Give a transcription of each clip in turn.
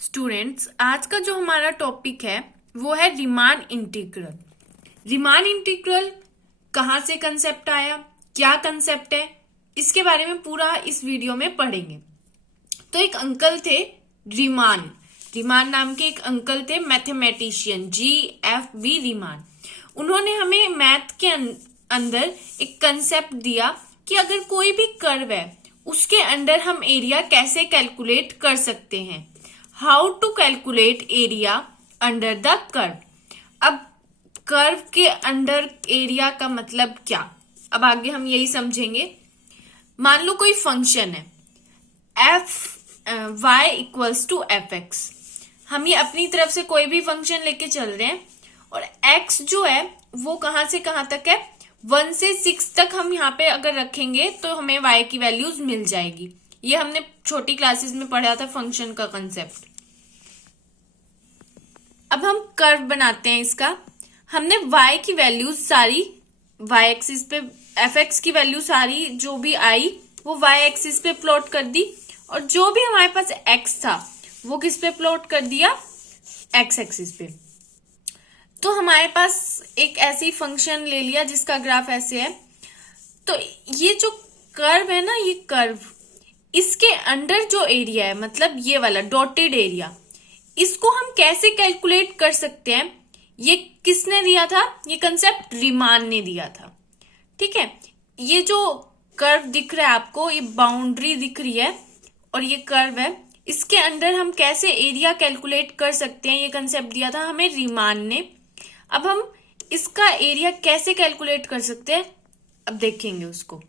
Students, आज का जो हमारा टॉपिक है वो है रीमान इंटीग्रल। रीमान इंटीग्रल कहाँ से कंसेप्ट आया, क्या कंसेप्ट है, इसके बारे में पूरा इस वीडियो में पढ़ेंगे। तो एक अंकल थे रीमान रीमान नाम के एक अंकल थे, मैथमेटिशियन GFV रीमान। उन्होंने हमें मैथ के अंदर एक कंसेप्ट दिया कि अगर कोई भी कर्व है उसके अंदर हम एरिया कैसे कैलकुलेट कर सकते हैं। How to calculate area under the curve. अब कर्व के अंडर एरिया का मतलब क्या, अब आगे हम यही समझेंगे। मान लो कोई फंक्शन है y इक्वल्स टू fx। हम ये अपनी तरफ से कोई भी फंक्शन लेके चल रहे हैं और x जो है वो कहां से कहां तक है, 1 से 6 तक हम यहाँ पे अगर रखेंगे तो हमें y की वैल्यूज मिल जाएगी। ये हमने छोटी क्लासेस में पढ़ा था फंक्शन का कंसेप्ट। अब हम कर्व बनाते हैं इसका। हमने y की वैल्यूज सारी y एक्सिस पे, fx की वैल्यू सारी जो भी आई वो y एक्सिस पे प्लॉट कर दी और जो भी हमारे पास x था वो किस पे प्लॉट कर दिया, x एक्सिस पे। तो हमारे पास एक ऐसी फंक्शन ले लिया जिसका ग्राफ ऐसे है। तो ये जो कर्व है ना, ये कर्व, इसके अंडर जो एरिया है, मतलब ये वाला डॉटेड एरिया, इसको हम कैसे कैलकुलेट कर सकते हैं, ये किसने दिया था, ये कंसेप्ट रीमान ने दिया था। ठीक है, ये जो कर्व दिख रहा है आपको, ये बाउंड्री दिख रही है और ये कर्व है, इसके अंदर हम कैसे एरिया कैलकुलेट कर सकते हैं, ये कंसेप्ट दिया था हमें रीमान ने। अब हम इसका एरिया कैसे कैलकुलेट कर सकते हैं, अब देखेंगे उसको।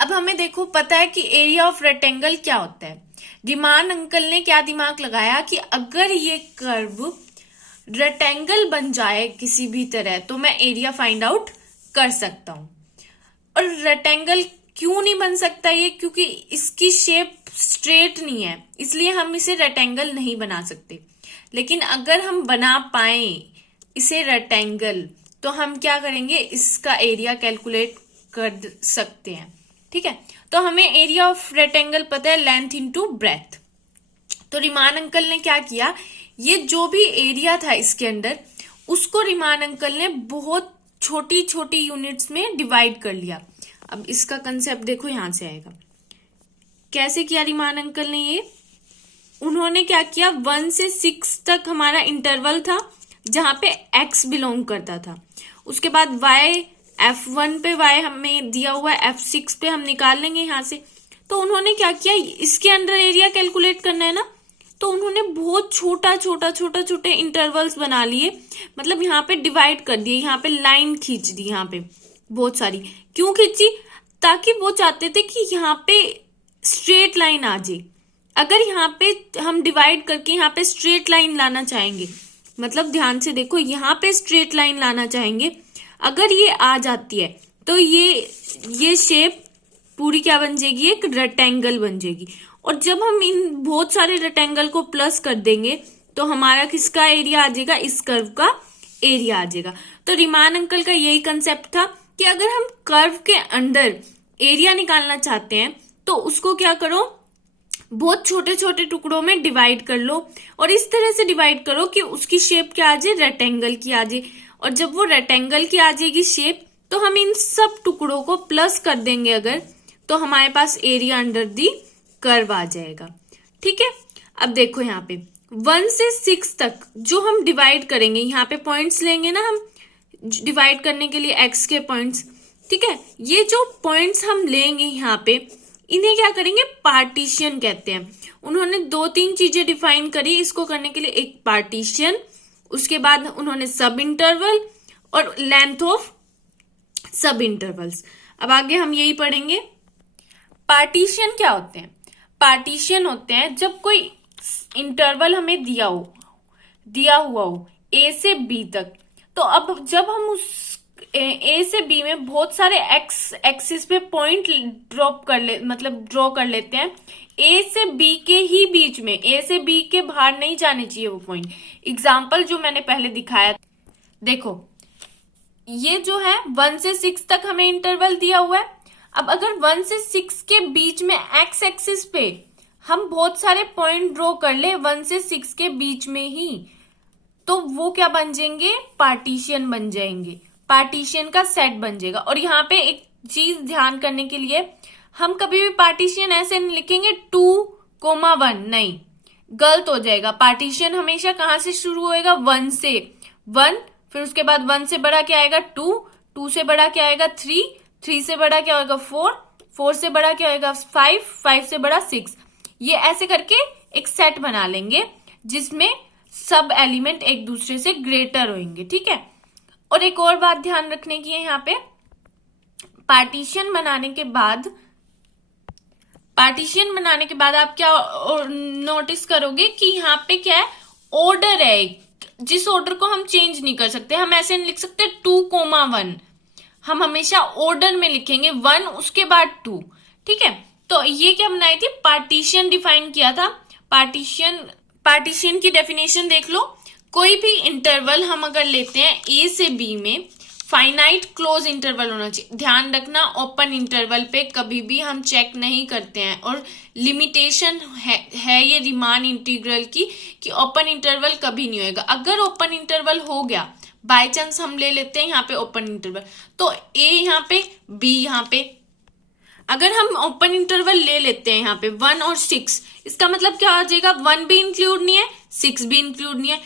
अब हमें देखो पता है कि एरिया ऑफ रेक्टेंगल क्या होता है। रीमान अंकल ने क्या दिमाग लगाया कि अगर ये कर्व रेक्टेंगल बन जाए किसी भी तरह तो मैं एरिया फाइंड आउट कर सकता हूं। और रेक्टेंगल क्यों नहीं बन सकता ये, क्योंकि इसकी शेप स्ट्रेट नहीं है, इसलिए हम इसे रेक्टेंगल नहीं बना सकते। लेकिन अगर हम बना पाए इसे रेक्टेंगल तो हम क्या करेंगे, इसका एरिया कैलकुलेट कर सकते हैं। ठीक है, तो हमें एरिया ऑफ रेक्टेंगल पता है, लेंथ इनटू ब्रेथ। तो रीमान अंकल ने क्या किया, ये जो भी एरिया था इसके अंदर उसको रीमान अंकल ने बहुत छोटी छोटी यूनिट्स में डिवाइड कर लिया। अब इसका कंसेप्ट देखो, यहां से आएगा। कैसे किया रीमान अंकल ने ये, उन्होंने क्या किया, 1 से 6 तक हमारा इंटरवल था जहां पे x बिलोंग करता था। उसके बाद y, F1 पे y हमें दिया हुआ है, F6 पे हम निकाल लेंगे यहां से। तो उन्होंने क्या किया, इसके अंदर एरिया कैलकुलेट करना है ना, तो उन्होंने बहुत छोटे इंटरवल्स बना लिए, मतलब यहाँ पे डिवाइड कर दिए, यहाँ पे लाइन खींच दी, यहाँ पे बहुत सारी। क्यों खींची, ताकि वो चाहते थे कि यहाँ पे स्ट्रेट लाइन आ जाए। अगर यहाँ पे हम डिवाइड करके यहाँ पे स्ट्रेट लाइन लाना चाहेंगे, मतलब ध्यान से देखो, यहाँ पे स्ट्रेट लाइन लाना चाहेंगे, अगर ये आ जाती है तो ये शेप पूरी क्या बन जाएगी, एक रेक्टेंगल बन जाएगी। और जब हम इन बहुत सारे रेक्टेंगल को प्लस कर देंगे तो हमारा किसका एरिया आ जाएगा, इस कर्व का एरिया आ जाएगा। तो रीमान अंकल का यही कंसेप्ट था कि अगर हम कर्व के अंदर एरिया निकालना चाहते हैं तो उसको क्या करो, बहुत छोटे छोटे टुकड़ों में डिवाइड कर लो और इस तरह से डिवाइड करो कि उसकी शेप क्या आ जाए, रेक्टेंगल की आ जाए। और जब वो रेक्टेंगल की आ जाएगी शेप, तो हम इन सब टुकड़ों को प्लस कर देंगे अगर, तो हमारे पास एरिया अंडर दी कर्व आ जाएगा। ठीक है, अब देखो यहाँ पे 1 से 6 तक जो हम डिवाइड करेंगे, यहाँ पे पॉइंट्स लेंगे ना हम डिवाइड करने के लिए, x के पॉइंट्स। ठीक है, ये जो पॉइंट्स हम लेंगे यहाँ पे, इन्हें क्या करेंगे, पार्टीशन कहते हैं। उन्होंने 2-3 चीजें डिफाइन करी इसको करने के लिए, एक पार्टीशन, उसके बाद उन्होंने सब इंटरवल और लेंथ ऑफ सब इंटरवल्स। अब आगे हम यही पढ़ेंगे। पार्टीशन क्या होते हैं, पार्टीशन होते हैं जब कोई इंटरवल हमें दिया हुआ हो a से b तक। तो अब जब हम उस a से b में बहुत सारे x एक्सिस पे पॉइंट ड्रॉ कर लेते हैं, a से b के ही बीच में, a से b के बाहर नहीं जाने चाहिए वो पॉइंट। एग्जाम्पल जो मैंने पहले दिखाया, देखो ये जो है 1 से 6 तक हमें इंटरवल दिया हुआ है। अब अगर 1 से 6 के बीच में x एक्सिस पे हम बहुत सारे पॉइंट ड्रॉ कर ले 1 से 6 के बीच में ही, तो वो क्या बन जाएंगे, पार्टीशन बन जाएंगे, पार्टीशन का सेट बन जाएगा। और यहाँ पे एक चीज ध्यान करने के लिए, हम कभी भी पार्टीशन ऐसे नहीं लिखेंगे 2,1, नहीं, गलत हो जाएगा। पार्टीशन हमेशा कहां से शुरू होएगा, 1 से, 1, फिर उसके बाद 1 से बड़ा क्या आएगा 2, 2 से बड़ा क्या आएगा 3, 3 से बड़ा क्या होगा 4, 4 से बड़ा क्या होगा 5, 5 से बड़ा 6। ये ऐसे करके एक सेट बना लेंगे जिसमें सब एलिमेंट एक दूसरे से ग्रेटर होंगे, ठीक है। और एक और बात ध्यान रखने की है, यहाँ पे पार्टीशन बनाने के बाद आप क्या नोटिस करोगे कि यहाँ पे क्या है, ऑर्डर है, जिस ऑर्डर को हम चेंज नहीं कर सकते। हम ऐसे नहीं लिख सकते 2,1, हम हमेशा ऑर्डर में लिखेंगे 1 उसके बाद 2, ठीक है। तो ये क्या बनाई थी, पार्टीशन डिफाइन किया था। पार्टीशन की डेफिनेशन देख लो। कोई भी इंटरवल हम अगर लेते हैं ए से बी में, फाइनाइट क्लोज इंटरवल होना चाहिए। ध्यान रखना, ओपन इंटरवल पे कभी भी हम चेक नहीं करते हैं, और लिमिटेशन है ये रीमान इंटीग्रल की कि ओपन इंटरवल कभी नहीं होएगा। अगर ओपन इंटरवल हो गया, बाय चांस हम ले लेते हैं यहाँ पे ओपन इंटरवल, तो ए यहाँ पे, बी यहाँ पे, अगर हम ओपन इंटरवल ले लेते हैं यहाँ पे 1 और 6, इसका मतलब क्या आ जाएगा, 1 भी इंक्लूड नहीं है, 6 भी इंक्लूड नहीं है।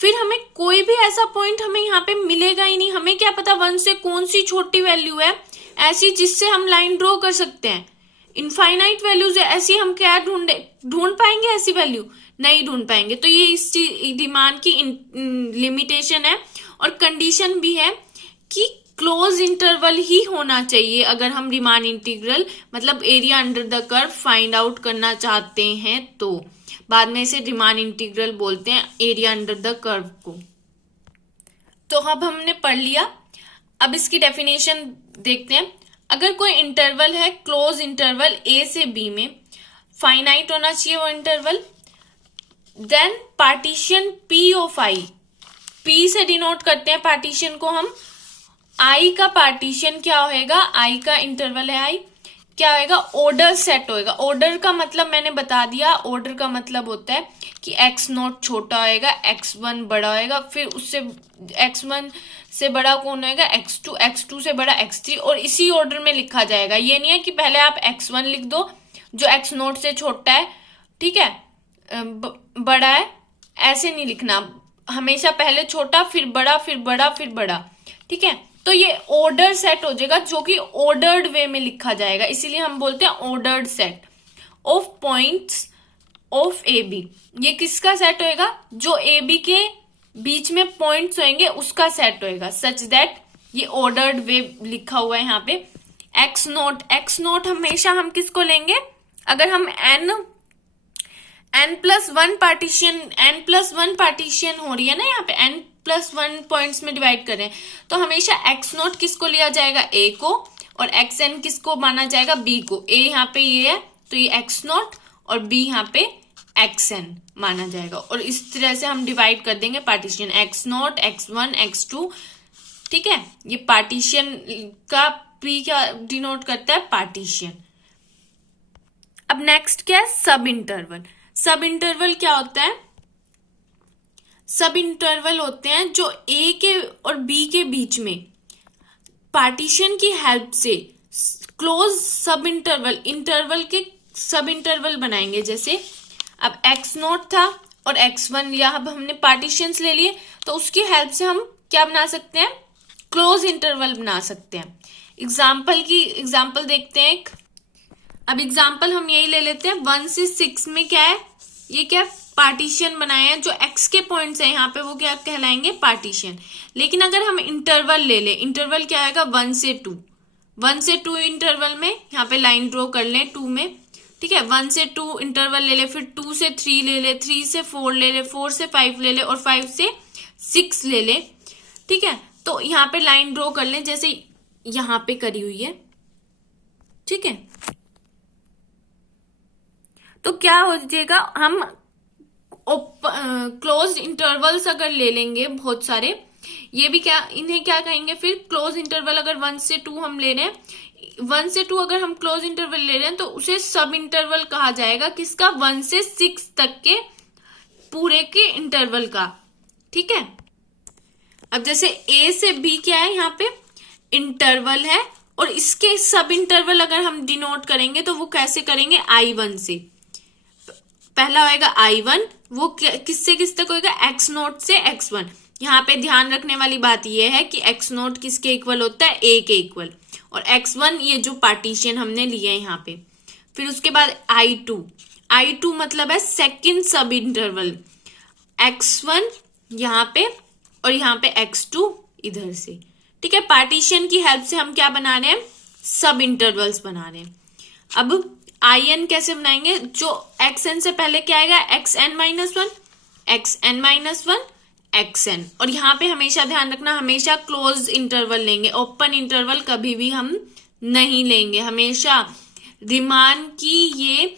फिर हमें कोई भी ऐसा पॉइंट हमें यहाँ पे मिलेगा ही नहीं। हमें क्या पता 1 से कौन सी छोटी वैल्यू है ऐसी जिससे हम लाइन ड्रॉ कर सकते हैं। इनफाइनाइट वैल्यूज है ऐसी, हम क्या ढूंढ पाएंगे, ऐसी वैल्यू नहीं ढूंढ पाएंगे। तो ये इस डिमांड की लिमिटेशन है। और कंडीशन भी है कि क्लोज इंटरवल ही होना चाहिए अगर हम रीमान इंटीग्रल मतलब area under the curve find out करना चाहते हैं। तो बाद में इसे रीमान इंटीग्रल बोलते हैं, एरिया अंडर द कर्व को। तो अब हमने पढ़ लिया, अब इसकी डेफिनेशन देखते हैं। अगर कोई इंटरवल है, क्लोज इंटरवल ए से बी में, फाइनाइट होना चाहिए वो interval, then partition P of I, P से डिनोट करते हैं पार्टीशन को हम। आई का पार्टीशन क्या होएगा, आई का इंटरवल है आई, क्या होएगा, ऑर्डर सेट होएगा। ऑर्डर का मतलब मैंने बता दिया, ऑर्डर का मतलब होता है कि x0 छोटा होएगा, x1 बड़ा होएगा, फिर उससे x1 से बड़ा कौन होएगा, x2, x2 से बड़ा x3, और इसी ऑर्डर में लिखा जाएगा। ये नहीं है कि पहले आप x1 लिख दो जो x0 से छोटा है, ठीक है, बड़ा है, ऐसे नहीं लिखना, हमेशा पहले छोटा फिर बड़ा फिर बड़ा फिर बड़ा, ठीक है। तो ये ऑर्डर सेट हो जाएगा जो कि ऑर्डर्ड वे में लिखा जाएगा, इसीलिए हम बोलते हैं ordered set of points of A B. ये किसका सेट होएगा, जो ए बी के बीच में पॉइंट्स होंगे उसका सेट होएगा, सच दैट ये ऑर्डर्ड वे लिखा हुआ है यहाँ पे। x0 हमेशा हम किसको लेंगे, अगर हम n+1 पार्टीशन हो रही है ना यहाँ पे, n+1 पॉइंट्स में डिवाइड कर रहे हैं, तो हमेशा x0 किसको लिया जाएगा, a को, और xn किसको माना जाएगा, b को। a यहाँ पे ये है तो ये x0 और b यहाँ पे xn माना जाएगा, और इस तरह से हम डिवाइड कर देंगे पार्टीशन x0, x1, x2, ठीक है। ये पार्टीशन का p क्या डिनोट करता है, पार्टीशन। अब नेक्स्ट क्या है, सब इंटरवल। सब इंटरवल क्या होता है, सब इंटरवल होते हैं जो ए के और बी के बीच में पार्टीशन की हेल्प से क्लोज सब इंटरवल के सब इंटरवल बनाएंगे। जैसे अब x0 था और x1 लिया, अब हमने पार्टीशंस ले लिए, तो उसकी हेल्प से हम क्या बना सकते हैं, क्लोज इंटरवल बना सकते हैं। एग्जाम्पल देखते हैं। अब एग्जाम्पल हम यही ले लेते हैं, 1 से 6 में क्या है, ये क्या पार्टीशन बनाए हैं, जो x के पॉइंट्स है यहाँ पे वो क्या कहलाएंगे, पार्टीशन। लेकिन अगर हम इंटरवल ले ले, इंटरवल क्या आएगा, 1 से 2, 1 से 2 इंटरवल में यहाँ पे लाइन ड्रॉ कर लें 2 में, ठीक है। 1 से 2 इंटरवल ले ले, फिर 2 से 3 ले ले, 3 से 4 ले ले, 4 से 5 ले ले, और 5 से 6 ले ले, ठीक है। तो यहाँ पे लाइन ड्रॉ कर लें जैसे यहाँ पे करी हुई है, ठीक है। तो क्या हो जाएगा, हम क्लोज इंटरवल्स अगर ले लेंगे बहुत सारे, ये भी क्या, इन्हें क्या कहेंगे फिर, क्लोज इंटरवल। अगर 1 से 2 हम ले रहे हैं, 1 से 2 अगर हम क्लोज इंटरवल ले रहे हैं तो उसे सब इंटरवल कहा जाएगा, किसका? 1 से 6 तक के पूरे के इंटरवल का। ठीक है, अब जैसे A से B क्या है, यहाँ पे इंटरवल है, और इसके सब इंटरवल अगर हम डिनोट करेंगे तो वो कैसे करेंगे? I1 से। पहला होएगा I1, वो किससे किस तक होएगा? X0 से X1। यहाँ पे ध्यान रखने वाली बात यह है कि X0 किसके इक्वल होता है? A के इक्वल, और X1 ये जो पार्टीशन हमने लिया है यहाँ पे। फिर उसके बाद I2 मतलब है सेकंड सब इंटरवल, X1 यहाँ पे और यहाँ पे X2 इधर से। ठीक है, पार्टीशन की हेल्प से हम क्या बना रहे हैं? सब इंटरवल्स बना रहे हैं। अब IN कैसे बनाएंगे? जो XN से पहले क्या आएगा? XN-1, XN-1, XN, और यहाँ पे हमेशा ध्यान रखना, हमेशा क्लोज इंटरवल लेंगे, ओपन इंटरवल कभी भी हम नहीं लेंगे। हमेशा रिमान की ये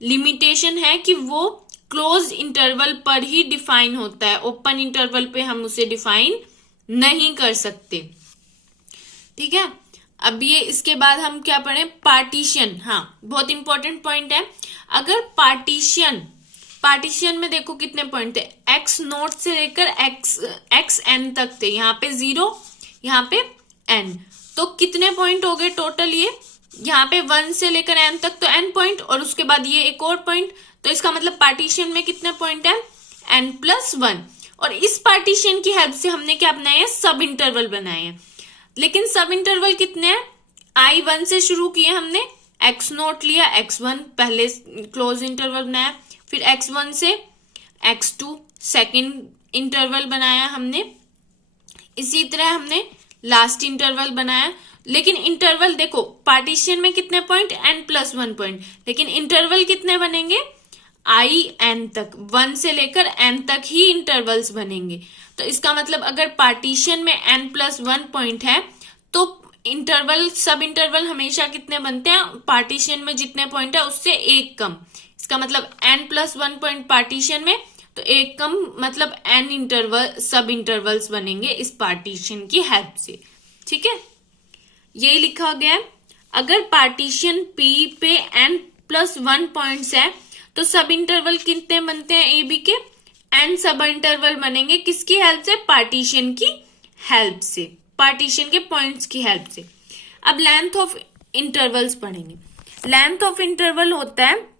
लिमिटेशन है कि वो क्लोज इंटरवल पर ही डिफाइन होता है, ओपन इंटरवल पे हम उसे डिफाइन नहीं कर सकते। ठीक है, अब ये इसके बाद हम क्या पढ़े? पार्टीशन। हाँ, बहुत इंपॉर्टेंट पॉइंट है। अगर पार्टीशन में देखो कितने पॉइंट थे, X0 से लेकर XN तक थे, यहाँ पे 0, यहाँ पे N, तो कितने पॉइंट हो गए टोटल? ये यहाँ पे 1 से लेकर N तक तो N पॉइंट, और उसके बाद ये एक और पॉइंट, तो इसका मतलब पार्टीशन में कितने पॉइंट है? N+1। और इस पार्टीशन की हेल्प से हमने क्या बनाया है? सब इंटरवल बनाए हैं। लेकिन सब इंटरवल कितने हैं? I1 से शुरू किए हमने, X0 लिया, X1 पहले क्लोज इंटरवल बनाया, फिर X1 से X2 सेकंड इंटरवल बनाया हमने, इसी तरह हमने लास्ट इंटरवल बनाया। लेकिन इंटरवल देखो, पार्टीशन में कितने पॉइंट? N+1 पॉइंट, लेकिन इंटरवल कितने बनेंगे? IN तक, 1 से लेकर N तक ही इंटरवल्स बनेंगे। तो इसका मतलब अगर पार्टीशन में N+1 पॉइंट है तो इंटरवल, सब इंटरवल हमेशा कितने बनते हैं? पार्टीशन में जितने पॉइंट है उससे एक कम। इसका मतलब N+1 पॉइंट पार्टीशन में, तो एक कम, मतलब N इंटरवल, सब इंटरवल्स बनेंगे इस पार्टीशन की हेल्प से। ठीक है, यही लिखा गया है। अगर पार्टीशन P पे N+1 पॉइंट्स है तो सब इंटरवल कितने बनते हैं? AB के N सब इंटरवल बनेंगे, किसकी हेल्प से? पार्टीशन की हेल्प से, पार्टीशन के पॉइंट्स की हेल्प से। अब लेंथ ऑफ इंटरवल्स पढ़ेंगे। लेंथ ऑफ इंटरवल होता है,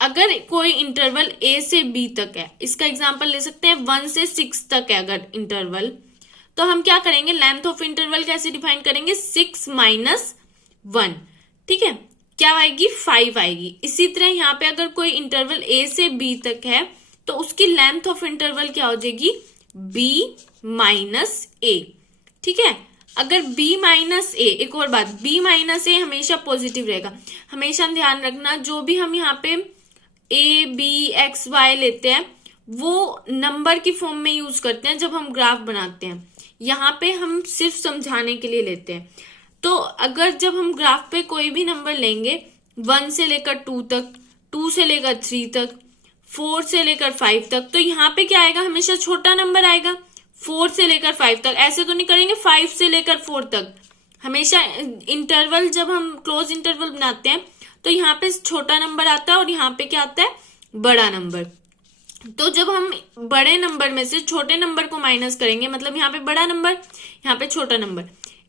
अगर कोई इंटरवल A से B तक है, इसका एग्जांपल ले सकते हैं 1 से 6 तक है अगर इंटरवल, तो हम क्या करेंगे? लेंथ ऑफ इंटरवल कैसे डिफाइन करेंगे? 6 - 1। ठीक है, क्या आएगी? 5 आएगी। इसी तरह यहाँ पे अगर कोई इंटरवल A से B तक है तो उसकी लेंथ ऑफ इंटरवल क्या हो जाएगी? B - A। ठीक है, अगर B - A, एक और बात, B - A हमेशा पॉजिटिव रहेगा। हमेशा ध्यान रखना, जो भी हम यहाँ पे A, B, X, Y लेते हैं वो नंबर की फॉर्म में यूज करते हैं जब हम ग्राफ बनाते हैं। यहाँ पे हम सिर्फ समझाने के लिए लेते हैं। तो अगर जब हम ग्राफ पे कोई भी नंबर लेंगे 1 से लेकर 2 तक, 2 से लेकर 3 तक, 4 से लेकर 5 तक, तो यहाँ पे क्या आएगा? हमेशा छोटा नंबर आएगा। 4 से लेकर 5 तक ऐसे तो नहीं करेंगे, 5 से लेकर 4 तक। हमेशा इंटरवल जब हम क्लोज इंटरवल बनाते हैं तो यहाँ पे छोटा नंबर आता है और यहाँ पे क्या आता है? बड़ा नंबर। तो जब हम बड़े नंबर में से छोटे नंबर को माइनस करेंगे, मतलब यहाँ पे बड़ा नंबर, यहाँ पे छोटा नंबर,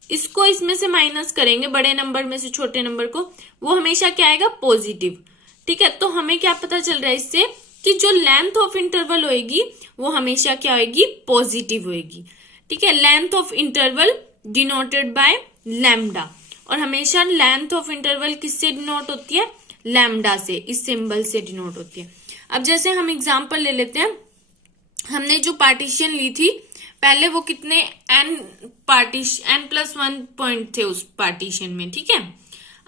इसको इसमें से माइनस करेंगे, बड़े नंबर में से छोटे नंबर को, वो हमेशा क्या आएगा? पॉजिटिव। ठीक है, तो हमें क्या पता चल रहा है इससे कि जो लेंथ ऑफ इंटरवल होएगी वो हमेशा क्या होएगी? पॉजिटिव होएगी। ठीक है, length of interval denoted by lambda, और हमेशा लेंथ ऑफ इंटरवल किससे डिनोट होती है? लैम्डा से, इस सिंबल से डिनोट होती है। अब जैसे हम एग्जांपल ले लेते हैं, हमने जो पार्टीशन ली थी पहले, वो कितने N+1 पॉइंट थे उस पार्टीशन में। ठीक है,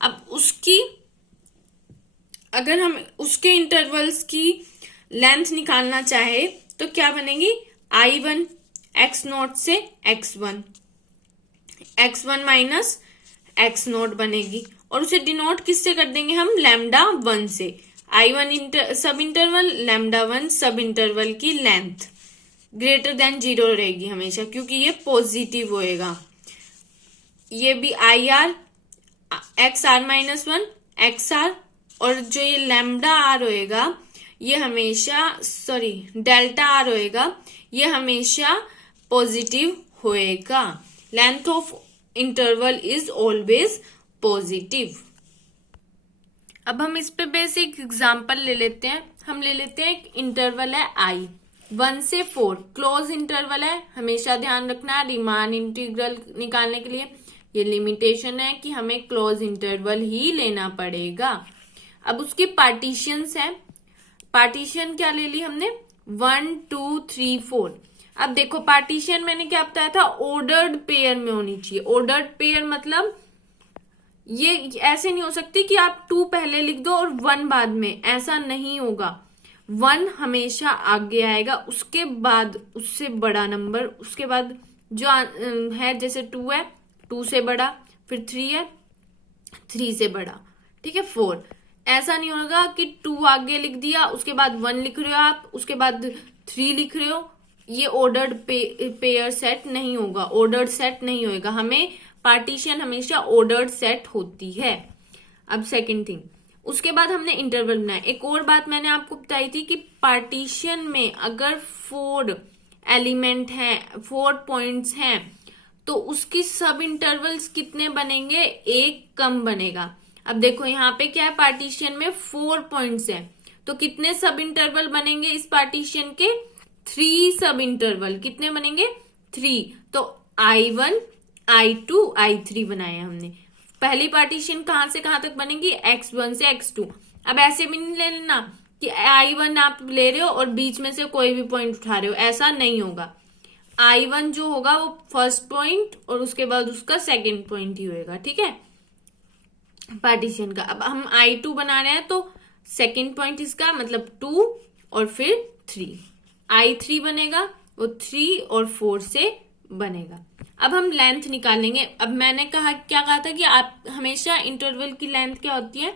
अब उसकी, अगर हम उसके इंटरवल्स की लेंथ निकालना चाहे तो क्या बनेगी? I1 X0 से X1, X1 - X0 बनेगी, और उसे डिनोट किससे कर देंगे हम? λ1 से। I1 सब इंटरवल, λ1 सब इंटरवल की लेंथ ग्रेटर देन 0 रहेगी हमेशा, क्योंकि ये पॉजिटिव होएगा। ये भी I R, X R minus one, X R, और जो ये लैम्डा आर होएगा ये हमेशा, सॉरी डेल्टा आर होएगा, ये हमेशा पॉजिटिव होएगा। Length of interval is always positive. अब हम इस पे बेसिक एग्जांपल ले लेते हैं। हम ले लेते हैं एक इंटरवल है आई, 1 से 4 क्लोज इंटरवल है। हमेशा ध्यान रखना है रीमान इंटीग्रल निकालने के लिए ये लिमिटेशन है कि हमें क्लोज इंटरवल ही लेना पड़ेगा। अब उसकी पार्टीशंस है, पार्टीशन क्या ले ली हमने, 1 2 3 4। अब देखो पार्टीशन मैंने क्या बताया था, ऑर्डर्ड पेयर में होनी चाहिए। ऑर्डर्ड पेयर मतलब ये ऐसे नहीं हो सकती कि आप 2 पहले लिख दो और 1 बाद में, ऐसा नहीं होगा। 1 हमेशा आगे आएगा, उसके बाद उससे बड़ा नंबर, उसके बाद जो है, जैसे 2 है 2 से बड़ा, फिर 3 है 3 से बड़ा, ठीक है 4। ऐसा नहीं होगा कि 2 आगे लिख दिया उसके बाद 1 लिख रहे हो आप, उसके बाद 3 लिख रहे हो। ये ऑर्डर्ड पेयर सेट नहीं होगा, ऑर्डर्ड सेट नहीं होएगा। हमें पार्टीशन हमेशा ऑर्डर्ड सेट होती है। अब सेकंड थिंग, उसके बाद हमने इंटरवल बनाया। एक और बात मैंने आपको बताई थी कि पार्टीशन में अगर 4 एलिमेंट हैं, 4 पॉइंट्स हैं, तो उसकी सब इंटरवल्स कितने बनेंगे, एक कम बनेगा। अब देखो यहाँ पे क्या है, पार्टीशन में 4 पॉइंट्स हैं, तो कितने सब इंटरवल बनेंगे इस पार्टीशन के, 3 सब इंटरवल। कितने बनेंगे, 3। तो I1 I2 I3 बनाए हमने। पहली पार्टीशन कहां से कहां तक बनेगी, x1 से x2। अब ऐसे भी नहीं ले लेना कि I1 आप ले रहे हो और बीच में से कोई भी पॉइंट उठा रहे हो, ऐसा नहीं होगा। I1 जो होगा वो फर्स्ट पॉइंट और उसके बाद उसका सेकंड पॉइंट ही होएगा, ठीक है, पार्टीशन का। अब हम I2 बना रहे हैं तो सेकंड पॉइंट इसका मतलब 2 और फिर 3। I3 बनेगा वो 3 और 4 से बनेगा। अब हम लेंथ निकालेंगे। अब मैंने क्या कहा था कि आप हमेशा इंटरवल की लेंथ क्या होती है,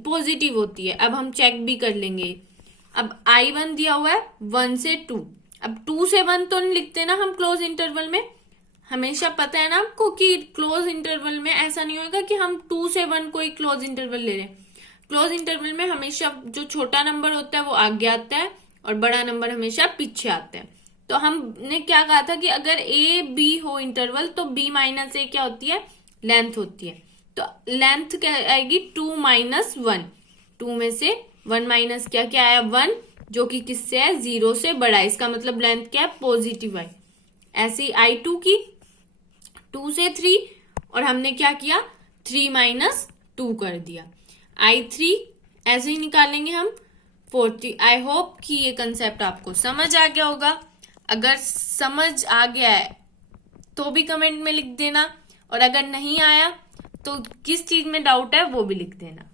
पॉजिटिव होती है। अब हम चेक भी कर लेंगे। अब I1 दिया हुआ है 1 से 2। अब 2 से 1 तो नहीं लिखते ना हम क्लोज इंटरवल में, हमेशा पता है ना आपको कि क्लोज इंटरवल में ऐसा नहीं होगा कि हम 2 से 1 कोई क्लोज इंटरवल ले रहे हैं। क्लोज इंटरवल में हमेशा जो छोटा नंबर होता है वो आगे आता है और बड़ा नंबर हमेशा पीछे आता है। तो हमने क्या कहा था कि अगर ए बी हो इंटरवल तो बी माइनस ए क्या होती है, लेंथ होती है। तो लेंथ क्या आएगी, 2 माइनस 1। 2 में से 1 माइनस क्या क्या आया, 1, जो कि किससे है, 0 से बड़ा है। इसका मतलब लेंथ क्या है, पॉजिटिव है। ऐसे ही I2 की 2 से 3 और हमने क्या किया, 3 माइनस 2 कर दिया। I3 ऐसे ही निकालेंगे हम 40। आई होप कि ये कंसेप्ट आपको समझ आ गया होगा। अगर समझ आ गया है तो भी कमेंट में लिख देना, और अगर नहीं आया तो किस चीज में डाउट है वो भी लिख देना।